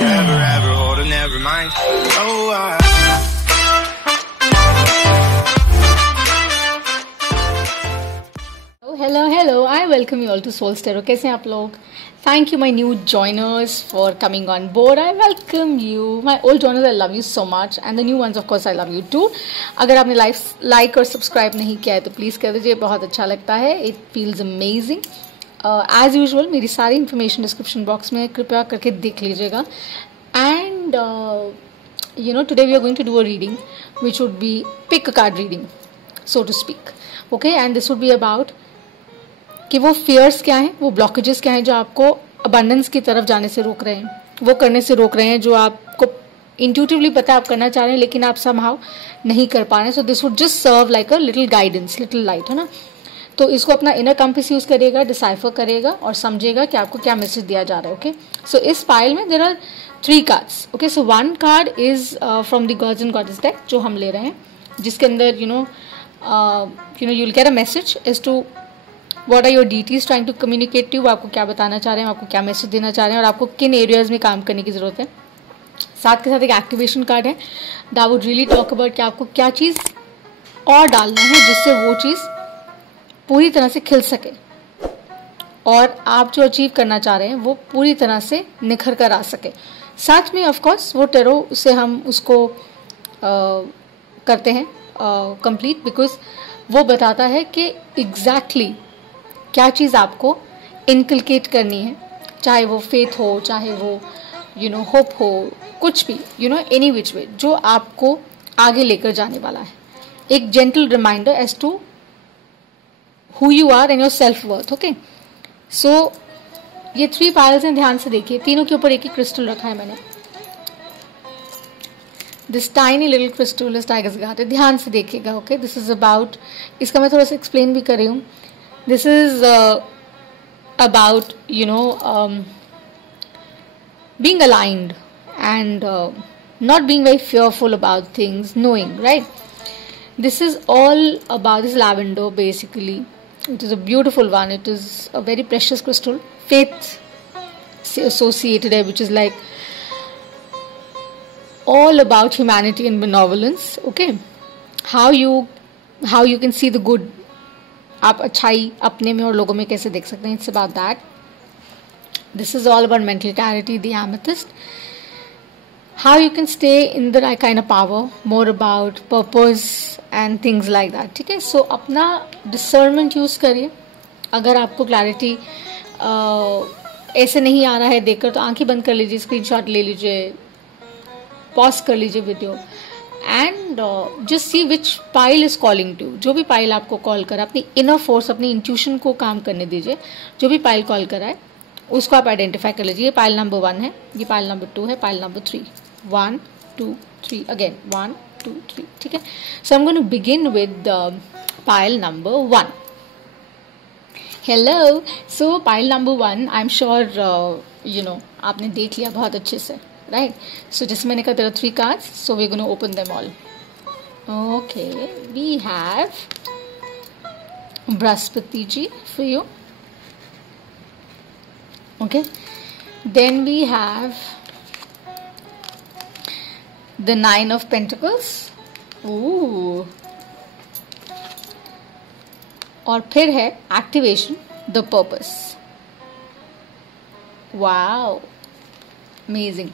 Never ever hold a never mind. Oh, Hello, I welcome you all to Soul Stereo. कैसे हैं आप लोग? Thank you my new joiners for coming on board. I welcome you. My old joiners, I love you so much, and the new ones of course I love you too. अगर आपने like और subscribe नहीं किया है तो please कर दीजिए, बहुत अच्छा लगता है. It feels amazing. As usual मेरी सारी information description box में कृपया करके देख लीजिएगा. And today we are going to do a reading which would be pick a card reading, so to speak. Okay, and this would be about कि वो fears क्या हैं, वो ब्लॉकेजेस क्या हैं जो आपको अबंडेंस की तरफ जाने से रोक रहे हैं, वो करने से रोक रहे हैं जो आपको इंट्यूटिवली पता है आप करना चाह रहे हैं लेकिन आप समहाउ नहीं कर पा रहे हैं. So this would just serve like a little guidance, little light, है ना. तो इसको अपना इनर कंपास यूज करिएगा, डिसाइफर करिएगा और समझिएगा कि आपको क्या मैसेज दिया जा रहा है. ओके, सो इस फाइल में there are 3 cards. Okay, so 1 card is from the gods and goddess deck जो हम ले रहे हैं, जिसके अंदर you will get a message as to What are your deities trying to communicate to you? वो आपको क्या बताना चाह रहे हैं, आपको क्या मैसेज देना चाह रहे हैं और आपको किन एरियाज में काम करने की जरूरत है. साथ के साथ एक एक्टिवेशन कार्ड है that would really talk about कि आपको क्या चीज़ और डालना है जिससे वो चीज़ पूरी तरह से खिल सके और आप जो अचीव करना चाह रहे हैं वो पूरी तरह से निखर कर आ सके. साथ में ऑफकोर्स वो टेरो से हम उसको करते हैं कंप्लीट, बिकॉज वो बताता है कि एग्जैक्टली क्या चीज़ आपको इनकलकेट करनी है, चाहे वो फेथ हो, चाहे वो होप हो, कुछ भी एनी विच वे जो आपको आगे लेकर जाने वाला है. एक gentle reminder as to who you are and your self worth. Okay, so ये 3 पायल्स हैं, ध्यान से देखिए. तीनों के ऊपर एक ही क्रिस्टल रखा है मैंने. This tiny little crystal is tigers guard. ध्यान से देखिएगा. ओके, दिस इज अबाउट, इसका मैं थोड़ा सा एक्सप्लेन भी कर रही हूँ. This is about being aligned and not being very fearful about things, knowing, right? This is all about this lavender basically. It is a beautiful one. It is a very precious crystal, faith associated, which is like all about humanity and benevolence. Okay, how you can see the good, आप अच्छाई अपने में और लोगों में कैसे देख सकते हैं. It's about that. This is all about mental clarity, the amethyst, how you can stay in the right kind of power, more about purpose and things like that. ठीक है, सो अपना डिसर्नमेंट यूज करिए. अगर आपको क्लैरिटी ऐसे नहीं आ रहा है देखकर तो आंखें बंद कर लीजिए, स्क्रीनशॉट ले लीजिए, पॉज कर लीजिए video and just see which pile is calling to. जो भी पाइल आपको कॉल करा, अपनी इनर फोर्स, अपनी इंट्यूशन को काम करने दीजिए. जो भी पाइल कॉल करा है उसको आप आइडेंटिफाई कर लीजिए. ये पाइल नंबर 1 है, ये पाइल नंबर 2 है, पाइल नंबर 3. 1 2 3 अगेन 1 2 3. ठीक है, so I am going to begin with pile number 1. Hello, so pile number 1 I am sure आपने देख लिया बहुत अच्छे से, right? So just मैंने कहा there are 3 cards, so we're going to open them all. Okay, we have Brahaspati ji for you. Okay, then we have the 9 of Pentacles. Ooh. और फिर है Activation, the Purpose. Wow, amazing.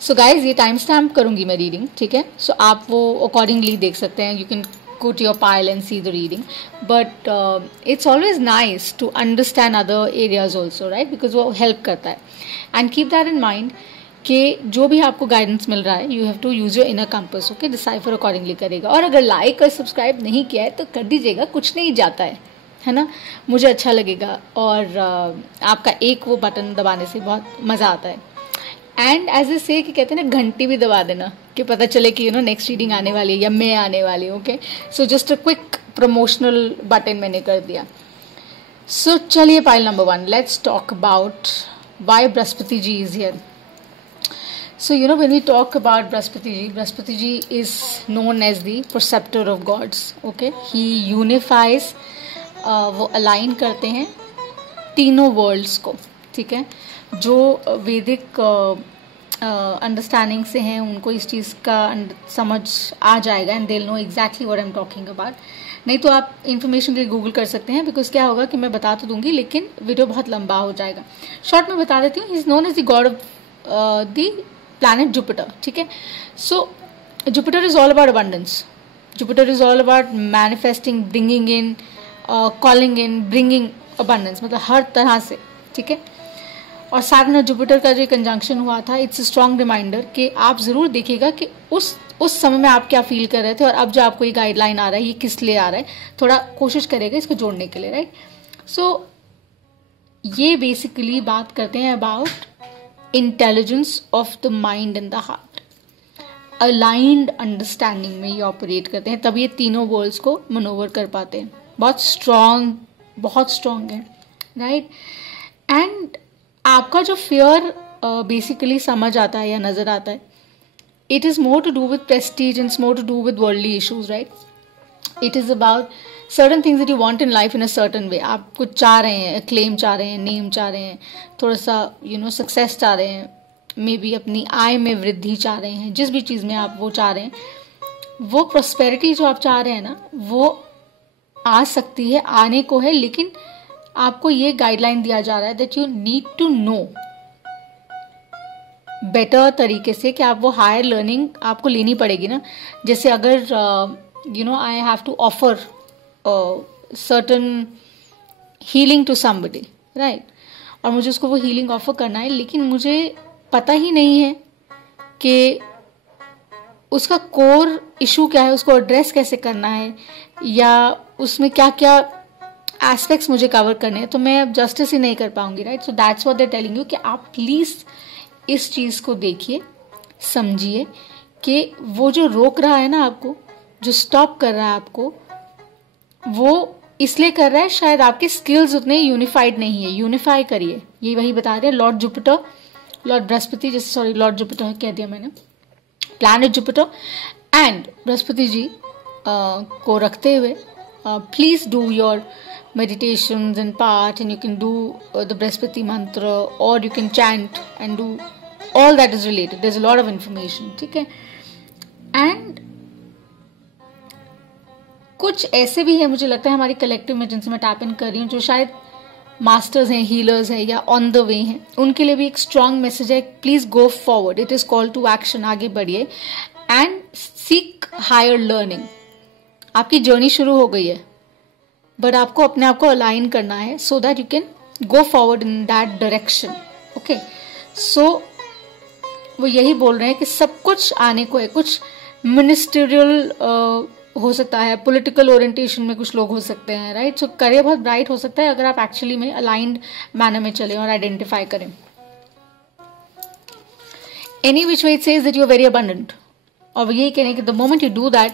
So guys, ये time stamp करूंगी मैं reading, ठीक है. सो आप वो अकॉर्डिंगली देख सकते हैं. You can go to your pile and see the reading, but it's always nice to understand other areas also, right, because वो हेल्प करता है. And keep that in mind कि जो भी आपको गाइडेंस मिल रहा है, you have to use your inner compass. Okay, decipher accordingly करेगा. और अगर लाइक और सब्सक्राइब नहीं किया है तो कर दीजिएगा, कुछ नहीं जाता है ना. मुझे अच्छा लगेगा और आपका एक वो बटन दबाने से बहुत मज़ा आता है. एंड एज ए से कि कहते हैं ना, घंटी भी दबा देना कि पता चले कि नेक्स्ट रीडिंग आने वाली है या मैं आने वाली हूँ. Okay, so just a quick promotional button मैंने कर दिया. सो चलिए pile number 1, let's talk about why Brihaspati ji is here. So when we talk about Brahaspati ji is known as the preceptor of gods. Okay, he unifies, वो align करते हैं तीनों world's को. ठीक है, जो वैदिक अंडरस्टैंडिंग से हैं उनको इस चीज़ का समझ आ जाएगा and they know exactly what I am talking about. नहीं तो आप इन्फॉर्मेशन के लिए गूगल कर सकते हैं, बिकॉज क्या होगा कि मैं बता तो दूंगी लेकिन वीडियो बहुत लंबा हो जाएगा. शॉर्ट में बता देती हूँ. He is known as the god of the planet Jupiter. ठीक है. So Jupiter is all about abundance. Jupiter is all about manifesting, bringing in, calling in, bringing abundance, मतलब हर तरह से. ठीक है. और सैटर्न और जुपिटर का जो कंजंक्शन हुआ था, इट्स अ स्ट्रॉन्ग रिमाइंडर कि आप जरूर देखिएगा कि उस समय में आप क्या फील कर रहे थे और अब जो आपको ये गाइडलाइन आ रहा है ये किस लिए आ रहा है, थोड़ा कोशिश करेगा इसको जोड़ने के लिए. राइट. सो ये बेसिकली बात करते हैं about intelligence of the mind and the heart. Aligned understanding में ये ऑपरेट करते हैं, तब ये तीनों वर्ल्ड्स को मनोवर कर पाते हैं. बहुत स्ट्रॉन्ग है. राइट. एंड आपका जो फियर बेसिकली समझ आता है या नजर आता है, it is more to do with prestige and more to do with worldly issues. Right. It is about certain things that you want in life in a certain way. आप कुछ चाह रहे हैं, क्लेम चाह रहे हैं, नेम चाह रहे हैं, थोड़ा सा सक्सेस चाह रहे हैं, मे बी अपनी आय में वृद्धि चाह रहे हैं, जिस भी चीज में आप वो चाह रहे हैं, वो प्रोस्पेरिटी जो आप चाह रहे हैं ना, वो आ सकती है, आने को है. लेकिन आपको ये गाइडलाइन दिया जा रहा है that you need to know better तरीके से कि आप वो हायर लर्निंग आपको लेनी पड़ेगी ना. जैसे अगर I have to offer certain healing to somebody. Right. और मुझे उसको वो हीलिंग ऑफर करना है, लेकिन मुझे पता ही नहीं है कि उसका कोर इशू क्या है, उसको एड्रेस कैसे करना है, या उसमें क्या क्या एस्पेक्ट्स मुझे कवर करने हैं, तो मैं अब जस्टिस ही नहीं कर पाऊंगी. Right. So that's what they telling you कि आप प्लीज इस चीज को देखिए, समझिए कि वो जो रोक रहा है ना आपको, जो स्टॉप कर रहा है आपको, वो इसलिए कर रहा है शायद आपके स्किल्स उतने यूनिफाइड नहीं है. यूनिफाई करिए. ये वही बता रहे हैं लॉर्ड जुपिटर, लॉर्ड बृहस्पति, जैसे सॉरी लॉर्ड जुपिटर कह दिया मैंने, planet Jupiter and Brihaspati ji को रखते हुए please do your meditations and part, and you can do the Brihaspati mantra, or you can chant and do all that is related. There's a lot of information. ठीक है. and कुछ ऐसे भी है, मुझे लगता है हमारी कलेक्टिव में जिनसे मैं टैप इन कर रही हूँ, जो शायद मास्टर्स हैं, हीलर्स हैं, या ऑन द वे हैं, उनके लिए भी एक स्ट्रॉन्ग मैसेज है. Please go forward. It is call to action. आगे बढ़िए एंड सीक हायर लर्निंग. आपकी जर्नी शुरू हो गई है, बट आपको अपने आप को अलाइन करना है so that you can go forward in that direction. Okay. So वो यही बोल रहे हैं कि सब कुछ आने को है. कुछ मिनिस्टरियल हो सकता है, पॉलिटिकल ओरिएंटेशन में कुछ लोग हो सकते हैं. राइट. सो करियर बहुत ब्राइट हो सकता है अगर आप एक्चुअली में अलाइंड मैनर में चलें और आइडेंटिफाई करें. Any which way it says that you are very abundant. और यही कह रहे हैं कि the moment you do that,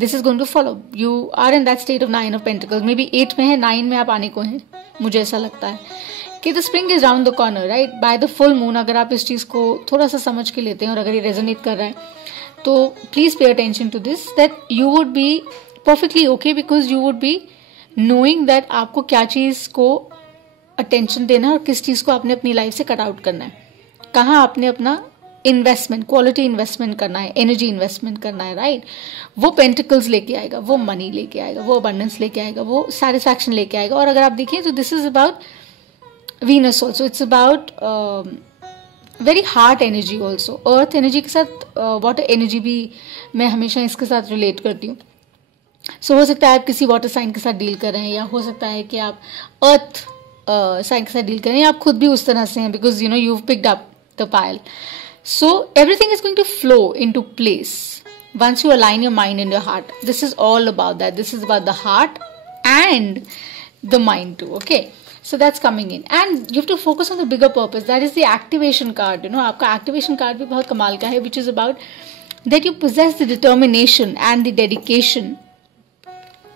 this is going to follow. You are in that state of 9 of Pentacles. Maybe 8 में है, 9 में आप आने को हैं. मुझे ऐसा लगता है कि the spring is round the corner, right? By the full moon, अगर आप इस चीज को थोड़ा सा समझ के लेते हैं और अगर ये रेजोनेट कर रहा है, तो please pay attention to this, that you would be perfectly okay, because you would be knowing that आपको क्या चीज को attention देना है और किस चीज को आपने अपनी लाइफ से कट आउट करना है, कहाँ आपने अपना इन्वेस्टमेंट, क्वालिटी इन्वेस्टमेंट करना है, एनर्जी इन्वेस्टमेंट करना है. राइट. वो पेंटिकल्स लेके आएगा, वो मनी लेके आएगा, वो अबंडेंस लेके आएगा, वो सेटिस्फैक्शन लेके आएगा. और अगर आप देखिए तो this is about Venus also. It's about very heart energy also. Earth energy के साथ वाटर एनर्जी भी मैं हमेशा इसके साथ रिलेट करती हूँ. सो हो सकता है आप किसी वाटर साइन के साथ डील कर रहे हैं, या हो सकता है कि आप अर्थ साइन के साथ डील कर रहे हैं, या आप खुद भी उस तरह से हैं, because you picked up the pile. So everything is going to flow into place once you align your mind and your heart. This is all about that. This is about the heart and the mind too. Okay. So that's coming in. And you have to focus on the bigger purpose. That is the activation card. आपका activation card भी बहुत कमाल का है, which is about that you possess the determination and the dedication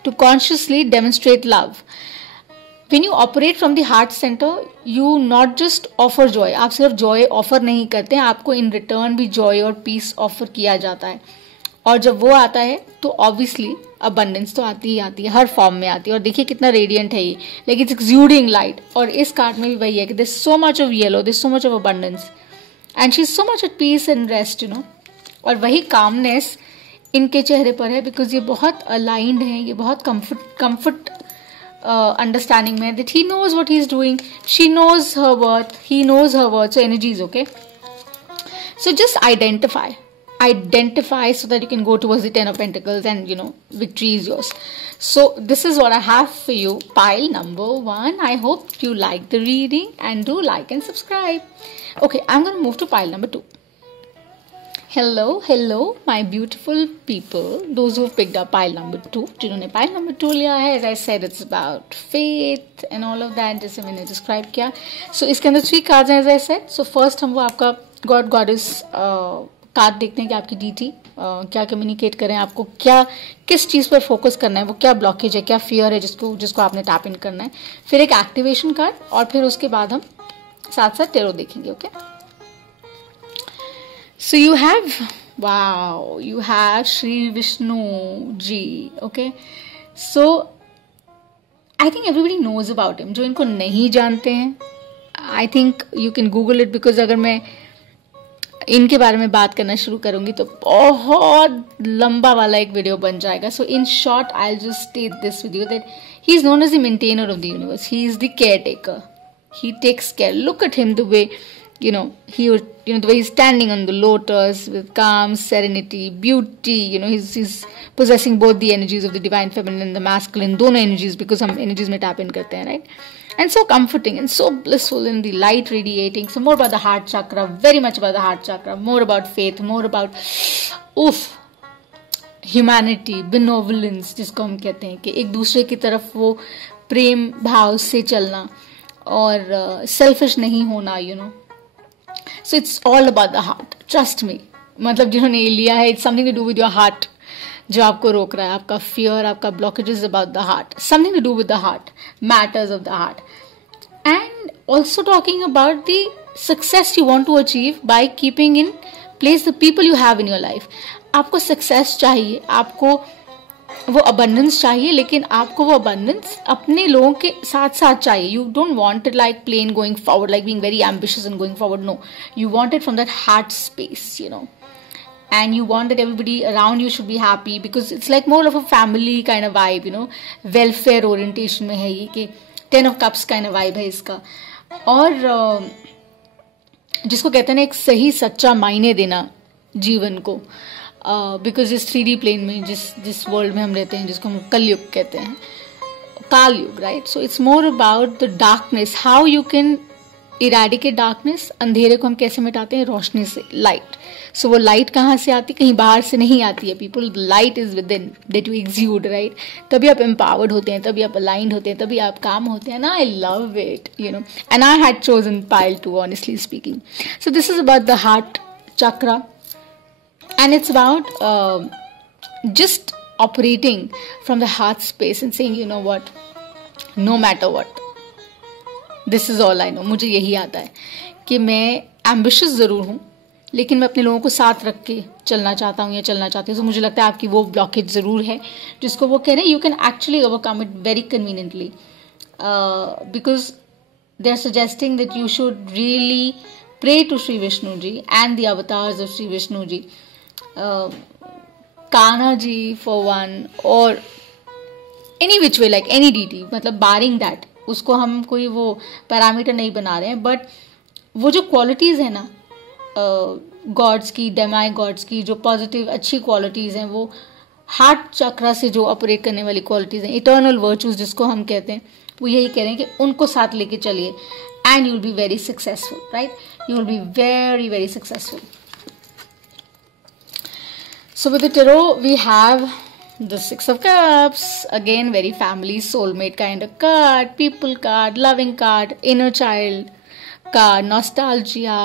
to consciously demonstrate love. When you operate from the heart center, you not just offer joy. आप सिर्फ joy offer नहीं करते हैं, आपको in return भी joy और peace offer किया जाता है. और जब वो आता है तो obviously abundance तो आती ही आती है, हर फॉर्म में आती है. और देखिए कितना radiant है ये, like it's exuding light. और इस कार्ड में भी वही है कि there's so much of yellow, there's so much of abundance. And she is so much at peace and rest, और वही कामनेस इनके चेहरे पर है, बिकॉज ये बहुत अलाइंड है, ये बहुत कंफर्ट अंडरस्टैंडिंग में, that he knows what he is doing, she knows her worth, he knows her worth. So energies, okay. So just identify so that you can go towards the 10 of Pentacles and victory is yours. So this is what I have for you, pile number 1. I hope you like the reading and do like and subscribe. Okay, I'm going to move to pile number 2. Hello my beautiful people, those who have picked up pile number 2. जिन्होंने pile number 2 लिया है, as I said, it's about faith and all of that, जैसे मैंने describe किया. So इसके अंदर 3 cards हैं, as I said. So first हम वो आपका गॉड गॉडेस कार्ड देखते हैं कि आपकी डीटी क्या कम्युनिकेट करें, आपको क्या किस चीज़ पर फोकस करना है, वो क्या ब्लॉकेज है, क्या फियर है जिसको आपने टैप इन करना है. फिर एक एक्टिवेशन कार्ड, और फिर उसके बाद हम साथ साथ टेरो देखेंगे. Okay, so you have Shri Vishnu ji. Okay, so I think everybody knows about him. जो इनको नहीं जानते हैं, I think you can Google it, because अगर मैं इनके बारे में बात करना शुरू करूंगी तो बहुत लंबा वाला एक वीडियो बन जाएगा. So in short I will just state this with you that he is known as the maintainer of the universe. He is the care taker. He takes care. Look at him, the way the way he's standing on the lotus with calm serenity, beauty. He's possessing both the energies of the divine feminine and the masculine, दोनों energies, because हम energies में tap in करते हैं, right? And so comforting and so blissful, in the light radiating. So more about the heart chakra, very much about the heart chakra, more about faith, more about humanity, benevolence, जिसको हम कहते हैं कि एक दूसरे की तरफ वो प्रेम भाव से चलना और selfish नहीं होना, So it's all about the heart. Trust me. मतलब जिन्होंने ये लिया है, it's something to do with your heart. जो आपको रोक रहा है, आपका fear, आपका blockages is about the heart. Something to do with the heart. Matters of the heart. And also talking about the success you want to achieve by keeping in place the people you have in your life. आपको success चाहिए, आपको वो abundance चाहिए, लेकिन आपको वो abundance अपने लोगों के साथ साथ चाहिए. You don't want it like plain going forward, like being very ambitious and going forward. No, you want it from that heart space, and you want that everybody around you should be happy, because it's like more of a family kind of vibe, welfare orientation में है ये, कि 10 of cups kind of vibe है इसका. और जिसको कहते हैं ना एक सही सच्चा मायने देना जीवन को, बिकॉज इस 3D प्लेन में जिस वर्ल्ड में हम रहते हैं, जिसको हम कलयुग कहते हैं, काल युग, right? So it's more about the darkness, how you can eradicate darkness. अंधेरे को हम कैसे मिटाते हैं? रोशनी से, लाइट. सो वो लाइट कहाँ से आती है? कहीं बाहर से नहीं आती है people. Light is within, that you exude, right? तभी आप एम्पावर्ड होते हैं, तभी आप अलाइंड होते हैं, तभी आप काम होते हैं ना. I love it, and I had chosen pile 2, honestly speaking. So this is about the heart chakra. And it's about just operating from the heart space and saying, you know what, no matter what, this is all I know. मुझे यही आता है कि मैं ambitious ज़रूर हूँ, लेकिन मैं अपने लोगों को साथ रख के चलना चाहता हूँ या चलना चाहती हूँ. तो मुझे लगता है आपकी वो ब्लॉकेज ज़रूर है जिसको वो कह रहे हैं. You can actually overcome it very conveniently, because they are suggesting that you should really pray to Sri Vishnu ji and the avatars of Sri Vishnu ji. Kana ji for one, or any which way, like any deity, मतलब barring that, उसको हम कोई वो parameter नहीं बना रहे हैं, but वो जो क्वालिटीज़ है ना गॉड्स की, डेमाई गॉड्स की, जो पॉजिटिव अच्छी क्वालिटीज़ हैं, वो हार्ट चक्रा से जो ऑपरेट करने वाली क्वालिटीज़ हैं, इटर्नल वर्चूज जिसको हम कहते हैं, वो यही कह रहे हैं कि उनको साथ लेके चलिए, and you will be very successful, right? You will be very, very successful. So with the tarot, we have the 6 of Cups. Again, very family, soulmate kind of card, people card, loving card, inner child card, nostalgia,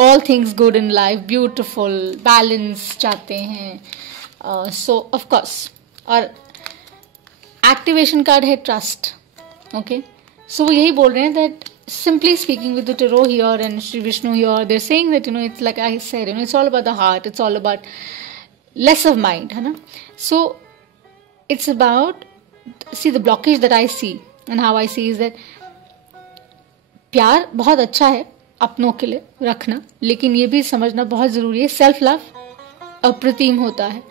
all things good in life, beautiful, balance चाहते हैं. So, of course. और activation card है trust. Okay? So वो यही बोल रहे हैं that simply speaking with the tarot here and Sri Vishnu here, they're saying that it's like I said, it's all about the heart, it's all about less of mind, है ना. So it's about, see, the blockage that I see and how I see is that प्यार बहुत अच्छा है, अपनों के लिए रखना, लेकिन ये भी समझना बहुत ज़रूरी है सेल्फ लव अप्रतिम होता है।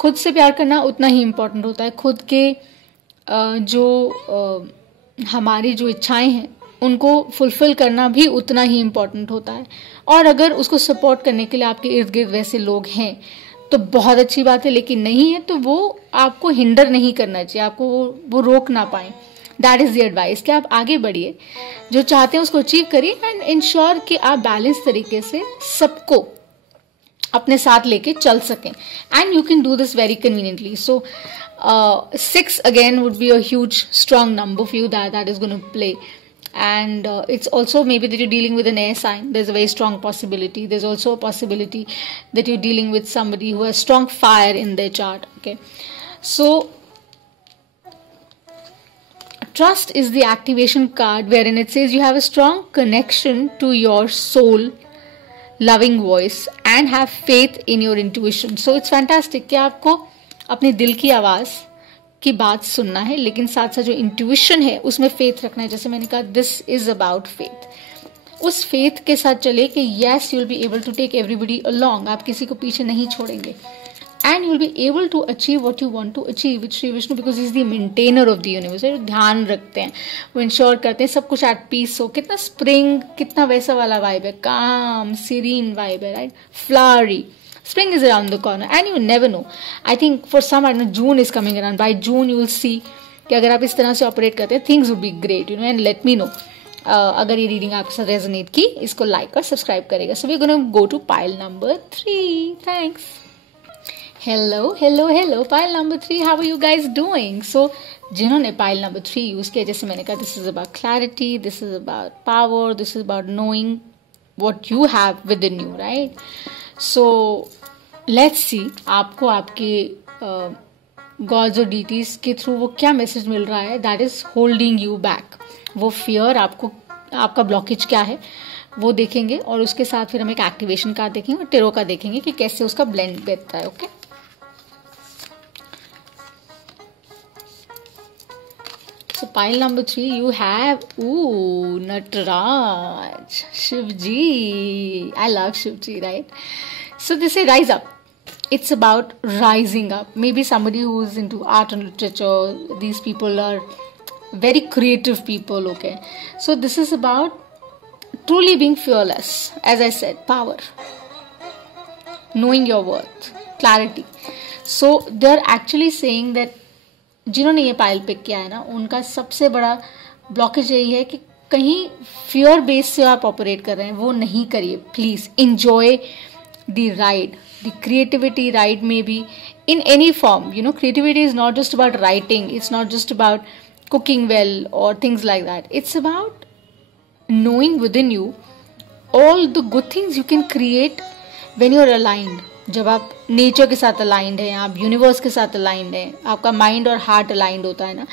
खुद से प्यार करना उतना ही इम्पोर्टेंट होता है। खुद के हमारी जो इच्छाएं हैं उनको फुलफिल करना भी उतना ही इम्पोर्टेंट होता है। और अगर उसको सपोर्ट करने के लिए आपके इर्द गिर्द वैसे लोग हैं तो बहुत अच्छी बात है, लेकिन नहीं है तो वो आपको हिंडर नहीं करना चाहिए, आपको वो रोक ना पाए। दैट इज़ द एडवाइस कि आप आगे बढ़िए, जो चाहते हैं उसको अचीव करिए एंड इंश्योर कि आप बैलेंस तरीके से सबको अपने साथ लेके चल सकें, and you can do this very conveniently. So 6 again would be a huge strong number for you that is going to play, and it's also maybe that you're dealing with an air sign. There's a very strong possibility. There's also a possibility that you're dealing with somebody who has strong fire in their chart. Okay, so trust is the activation card, wherein it says you have a strong connection to your soul loving voice and have faith in your intuition. So it's fantastic कि आपको अपने दिल की आवाज की बात सुनना है, लेकिन साथ साथ जो इंट्यूशन है उसमें फेथ रखना है। जैसे मैंने कहा, दिस इज अबाउट फेथ। उस फेथ के साथ चले कि yes, you will be able to take everybody along, आप किसी को पीछे नहीं छोड़ेंगे, and you will be able to achieve what you want to achieve with Shri Vishnu, because is the maintainer of the universe. ध्यान रखते हैं, वो इंश्योर करते हैं सब कुछ एट पीस हो। कितना स्प्रिंग, कितना वैसा वाला वाइब है, काम सीरीन वाइब है, right, flowery. Spring is around the corner and you never know. I think for some, I don't know, June is coming around. By June you will see कि अगर आप इस तरह से ऑपरेट करते हैं, things would be great, you know, and let me know. अगर ये रीडिंग आपके साथ रेजोनेट की, इसको लाइक और सब्सक्राइब करेगा। So we're going to go to pile number 3. Thanks. Hello, pile number 3. How are you guys doing? So जिन्होंने pile number 3 use किया, जैसे मैंने कहा, this is about clarity, this is about power, this is about knowing what you have within you, right? So let's सी आपको आपके God's और deities के through वो क्या मैसेज मिल रहा है that is holding you back. वो फियर, आपको आपका ब्लॉकेज क्या है वो देखेंगे, और उसके साथ फिर हम एक एक्टिवेशन कार्ड देखेंगे और टेरो का देखेंगे कि कैसे उसका ब्लेंड बैठता है। Okay, so pile number 3 you have Nataraj, Shivji. I love Shivji, right? So they say rise up. It's about rising up. Maybe somebody who is into art and literature. These people are very creative people. Okay, so this is about truly being fearless. As I said, power, knowing your worth, clarity. So they're actually saying that जिन्होंने ये pile pick किया है ना, उनका सबसे बड़ा blockage यही है कि कहीं फियर बेस से आप ऑपरेट कर रहे हैं, वो नहीं करिए please. Enjoy the ride, the creativity ride में भी in any form, you know, creativity is not just about writing, it's not just about cooking well or things like that. It's about knowing within you all the good things you can create when you're aligned. जब आप nature के साथ aligned हैं, आप universe के साथ aligned हैं, आपका माइंड और हार्ट अलाइंड होता है ना,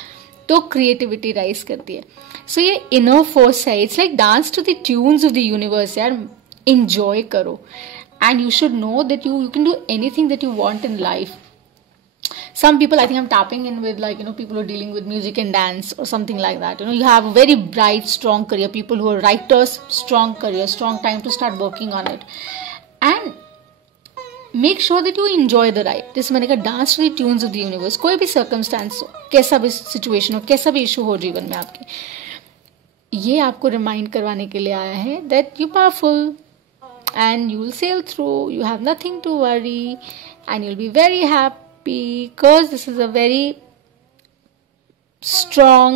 तो क्रिएटिविटी राइज करती है। सो ये इनर फोर्स है, it's like dance to the tunes of the universe. यार इंजॉय करो, and you should know that you can do anything that you want in life. Some people, I think I'm tapping in with, like, you know, people who are dealing with music and dance or something like that. You know, you have a very bright, strong career. People who are writers, strong career, strong time to start working on it. And make sure that you enjoy the ride. जैसे मैंने कहा, dance to the tunes of the universe. कोई भी circumstance हो, कैसा भी situation हो, कैसा भी issue हो जीवन में आपके, ये आपको remind करवाने के लिए आया है that you're powerful and you will sail through. You have nothing to worry and you'll be very happy. Because this is a very strong,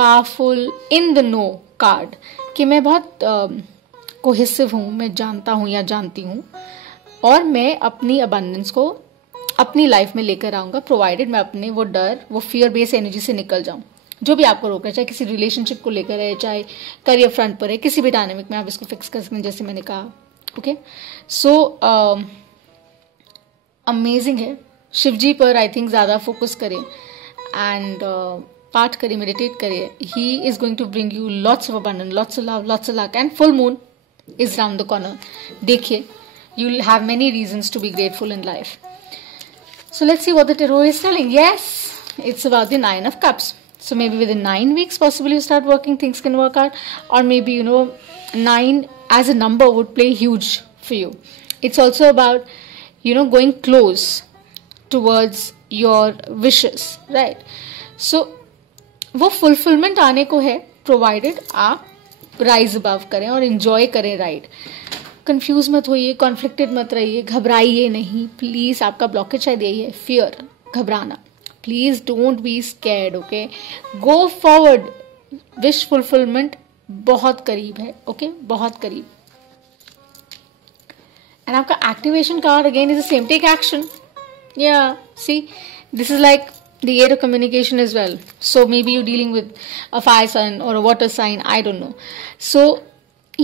powerful, in the know card कि मैं बहुत कोहेसिव हूँ, मैं जानता हूँ या जानती हूँ, और मैं अपनी अबंडेंस को अपनी लाइफ में लेकर आऊँगा, प्रोवाइडेड मैं अपने वो डर, वो फियर बेस्ड एनर्जी से निकल जाऊँ। जो भी आपको रोक रहा है, चाहे किसी रिलेशनशिप को लेकर है, चाहे करियर फ्रंट पर है, किसी भी डायनामिक में आप इसको फिक्स कर सकते हैं, जैसे मैंने कहा। ओके, सो अमेजिंग है। शिवजी पर आई थिंक ज़्यादा फोकस करें एंड पाठ करें, मेडिटेट करें। He is going to bring you lots of abundance, lots of love, lots of luck, and full moon is round the corner. देखिए, you will have many reasons to be grateful in life. So let's see what the tarot is telling. Yes, it's about the 9 of cups. So maybe within 9 weeks, possibly you start working, things can work out, or maybe, you know, 9 as a number would play huge for you. It's also about, going close towards your wishes, right? So वो fulfillment आने को है, provided आप rise above करें और enjoy करें ride. Confuse मत होइए, कॉन्फ्लिक्टेड मत रहिए, घबराइए नहीं प्लीज. आपका ब्लॉकेज शायद यही है, फियर, घबराना. Please don't be scared, okay. Go forward. Wish fulfilment बहुत करीब है, ओके, बहुत करीब. एंड आपका activation card again is the same. Take action. या see, this is like the air of communication as well. So maybe you're dealing with a fire sign or a water sign, I don't know. So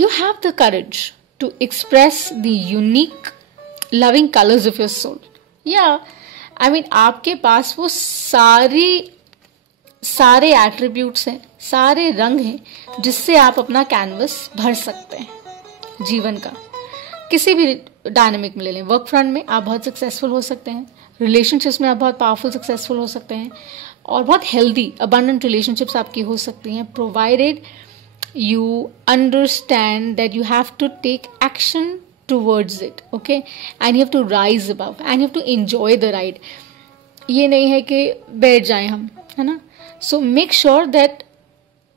you have the courage to express the unique loving colors of your soul. Yeah, I mean आपके पास वो सारे attributes हैं, सारे रंग हैं जिससे आप अपना कैनवस भर सकते हैं जीवन का. किसी भी डायनामिक में ले लें. वर्क फ्रंट में आप बहुत सक्सेसफुल हो सकते हैं, रिलेशनशिप्स में आप बहुत पावरफुल सक्सेसफुल हो सकते हैं, और बहुत हेल्दी अबंडेंट रिलेशनशिप्स आपकी हो सकती हैं, provided you understand that you have to take action towards it, okay, and you have to rise above and you have to enjoy the ride. ये नहीं है कि बैठ जाएं हम, है ना. So make sure that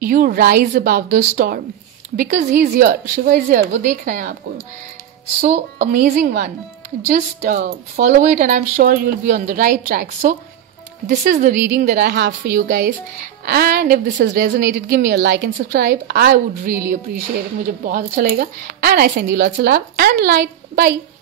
you rise above the storm because he is here. Shiva is here. वो देख रहे हैं आपको. So amazing one. Just follow it and I'm sure you'll be on the right track. So this is the reading that I have for you guys, and if this has resonated, give me a like and subscribe. I would really appreciate it. मुझे बहुत अच्छा लगेगा. And I send you lots of love and light. Bye.